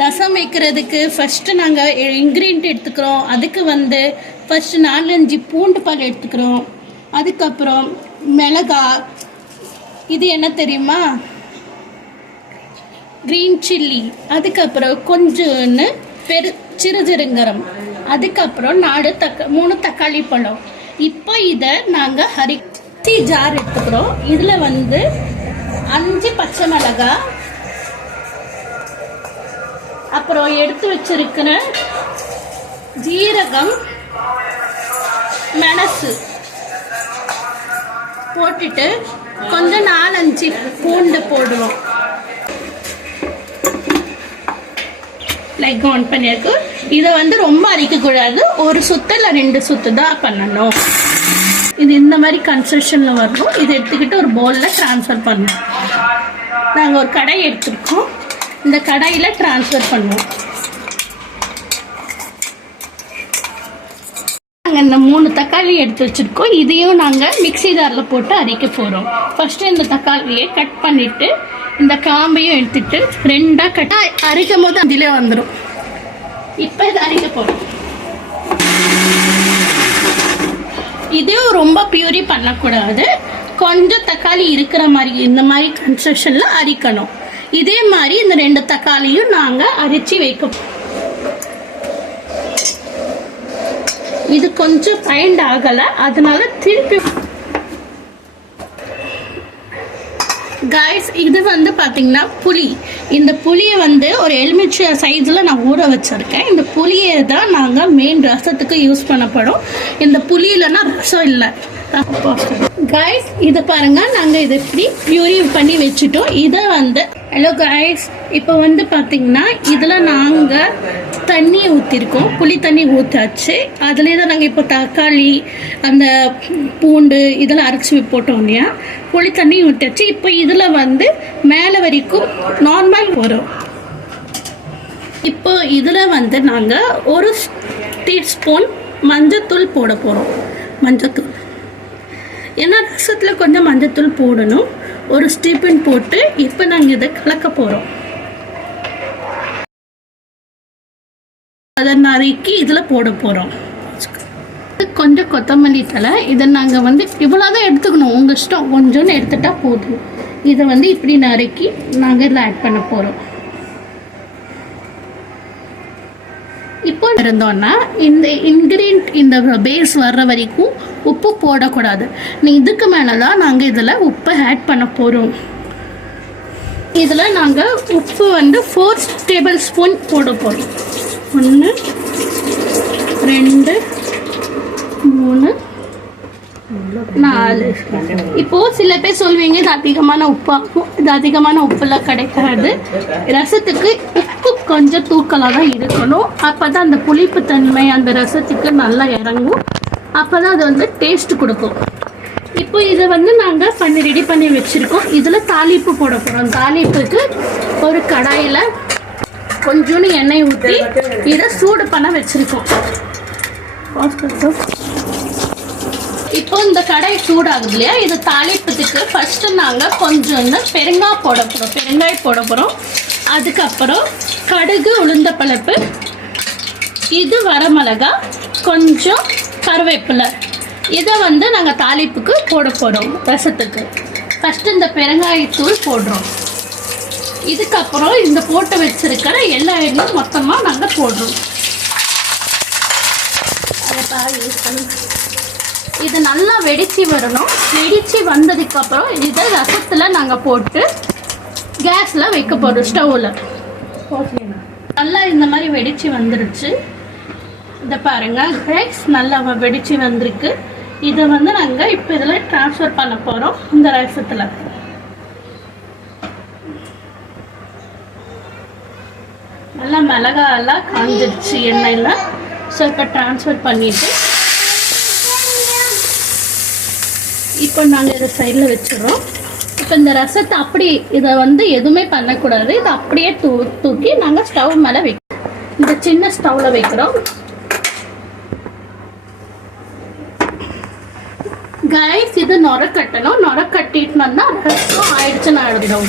ரசம் வைக்கிறதுக்கு ஃபஸ்ட்டு நாங்கள் இன்க்ரீடியன்ட் எடுத்துக்கிறோம். அதுக்கு வந்து ஃபஸ்ட்டு 4-5 பூண்டு பால் எடுத்துக்கிறோம். அதுக்கப்புறம் மிளகாய், இது என்ன தெரியுமா, க்ரீன் சில்லி, அதுக்கப்புறம் கொஞ்சோன்னு சிறுஜீரகம், அதுக்கப்புறம் 3 தக்காளி பழம். இப்போ இதை நாங்கள் அரிசி ஜார் எடுத்துக்கிறோம். இதில் வந்து 5 பச்சை மிளகாய், அப்புறம் எடுத்து வச்சிருக்கிற ஜீரகம், மெளகு போட்டுட்டு கொஞ்சம் 4-5 பூண்டு போடுவோம். லைக் ஆன் பண்ணியிருக்கு. இதை வந்து ரொம்ப அரிக்கக்கூடாது, ஒரு சுத்து இல்லை 2 சுத்து தான் பண்ணணும். இது இந்த மாதிரி கன்சிஸ்டன்சியில் வரணும். இதை எடுத்துக்கிட்டு ஒரு பவுலில் ட்ரான்ஸ்ஃபர் பண்ணணும். நாங்கள் ஒரு கடாய் எடுத்துருக்கோம், இந்த கடாயில் ட்ரான்ஸ்ஃபர் பண்ணுவோம். நாங்கள் இந்த 3 தக்காளி எடுத்து வச்சுருக்கோம். இதையும் நாங்கள் மிக்ஸி ஜாரில் போட்டு அரைக்க போகிறோம். ஃபஸ்ட்டு இந்த தக்காளியை கட் பண்ணிவிட்டு இந்த காம்பையும் எடுத்துட்டு 2ஆக கட் அரைக்கும் போது அதிலே வந்துடும். இப்போ இதை அரைக்க போகிறோம். இதையும் ரொம்ப பியூரி பண்ணக்கூடாது, கொஞ்சம் தக்காளி இருக்கிற மாதிரி இந்த மாதிரி கன்சிஸ்டன்சியில் அரைக்கணும். இதே மாதிரி இந்த 2 தக்காளியும் நாங்கள் அரைச்சி வைக்க. இது கொஞ்சம் பைண்ட் ஆகலை, அதனால திருப்பி கைஸ் இது வந்து பார்த்தீங்கன்னா புளி. இந்த புளியை வந்து ஒரு எலுமிச்சை சைஸில் நான் ஊற வச்சுருக்கேன். இந்த புளியை தான் நாங்கள் மெயின் ரசத்துக்கு யூஸ் பண்ணப்படும். இந்த புளி இல்லைன்னா ரசம் இல்லை. கைஸ் இதை பாருங்கள், நாங்கள் இதை இப்படி பியூரி பண்ணி வச்சுட்டோம். இதை வந்து ஹலோ கைஸ், இப்போ வந்து பார்த்தீங்கன்னா இதில் நாங்கள் தண்ணி ஊற்றிருக்கோம், புளி தண்ணி ஊற்றாச்சு. அதுலேயே தான் நாங்கள் இப்போ தக்காளி, அந்த பூண்டு இதெல்லாம் அரைச்சி போட்டோம் இல்லையா, புளி தண்ணி ஊற்றாச்சு. இப்போ இதில் வந்து மேலே வரைக்கும் நார்மல் வரும். இப்போ இதில் வந்து நாங்கள் 1 டீஸ்பூன் மஞ்சத்தூள் போட போகிறோம். மஞ்சத்தூள் ஏன்னா ரசத்தில் கொஞ்சம் மஞ்சத்தூள் போடணும். 1 டீஸ்பூன் போட்டு இப்போ நாங்கள் இதை கலக்க போகிறோம். அதை நறுக்கி இதில் போட போகிறோம். கொஞ்சம் கொத்தமல்லி தழை, இதை நாங்கள் வந்து இவ்வளோதான் எடுத்துக்கணும், உங்கள் இஷ்டம், கொஞ்சோன்னு எடுத்துட்டா போதும். இதை வந்து இப்படி நறுக்கி நாங்கள் இதில் ஆட் பண்ண போகிறோம். இப்போ இருந்தோன்னா இந்த இன்க்ரீடியன்ட் இந்த பேஸ் வர்ற வரைக்கும் உப்பு போடக்கூடாது. இதுக்கு மேலே தான் நாங்கள் இதில் உப்பு ஆட் பண்ண போகிறோம். இதில் நாங்கள் உப்பு வந்து 4 டேபிள் ஸ்பூன் போட போகிறோம். 1 2 3 4. இப்போது சில பேர் சொல்வீங்க இது அதிகமான உப்பாகும். இது அதிகமான உப்புலாம் கிடைக்காது. ரசத்துக்கு உப்பு கொஞ்சம் தூக்கலாக தான் இருக்கணும். அப்போ தான் அந்த புளிப்பு தன்மை அந்த ரசத்துக்கு நல்லா இறங்கும். அப்போ தான் அது வந்து டேஸ்ட் கொடுக்கும். இப்போ இதை வந்து நாங்கள் ரெடி பண்ணி வச்சுருக்கோம். இதில் தாளிப்பு போட போகிறோம். தாளிப்புக்கு ஒரு கடாயில் கொஞ்சோண்டு எண்ணெய் ஊற்றி இதை சூடு பண்ண வச்சுருக்கோம். இப்போ இந்த கடாய் சூடாகுது இல்லையா, இது தாளிப்பதுக்கு ஃபஸ்ட்டு நாங்கள் கொஞ்சோண்டு பெருங்காயம் போட போகிறோம். அதுக்கப்புறம் கடுகு, உளுந்த பருப்பு, இது வரமிளகா, கொஞ்சம் கருவேப்பிலை, இதை வந்து நாங்கள் தாளிப்புக்கு போட போகிறோம் ரசத்துக்கு. ஃபஸ்ட்டு இந்த பெருங்காயத்தூள் போடுறோம். இதுக்கப்புறம் இந்த போட்டு வச்சிருக்கிற எல்லா எண்ணெயும் மொத்தமாக நாங்கள் போடுறோம். இது நல்லா வெடிச்சு வரணும். வெடிச்சு வந்ததுக்கப்புறம் இதை ரசத்தில் நாங்கள் போட்டு கேஸில் வைக்க போகிறோம். ஸ்டவ்வில் நல்லா இந்த மாதிரி வெடிச்சு வந்துருச்சு. இதை பாருங்கள் கேஸ் நல்லா வெடிச்சு வந்திருக்கு. இதை வந்து நாங்கள் இப்போ இதில் ட்ரான்ஸ்ஃபர் பண்ண போகிறோம். இந்த ரசத்தில் நல்லா மிளகாயெல்லாம் காஞ்சிருச்சு எண்ணெயில். ஸோ இப்போ ட்ரான்ஸ்ஃபர் பண்ணிவிட்டு இப்போ நாங்கள் இதை சைடில் வச்சுடுறோம். இப்போ இந்த ரசத்தை அப்படி இதை வந்து எதுவுமே பண்ணக்கூடாது. இதை அப்படியே தூக்கி நாங்கள் ஸ்டவ் மேலே வைக்கிறோம். இந்த சின்ன ஸ்டவ்வில் வைக்கிறோம். கைஸ் இது நொர கட்டணும். நொர கட்டிட்டு வந்தால் ரசம் ஆயிடுச்சுன்னு ஆகிடும்.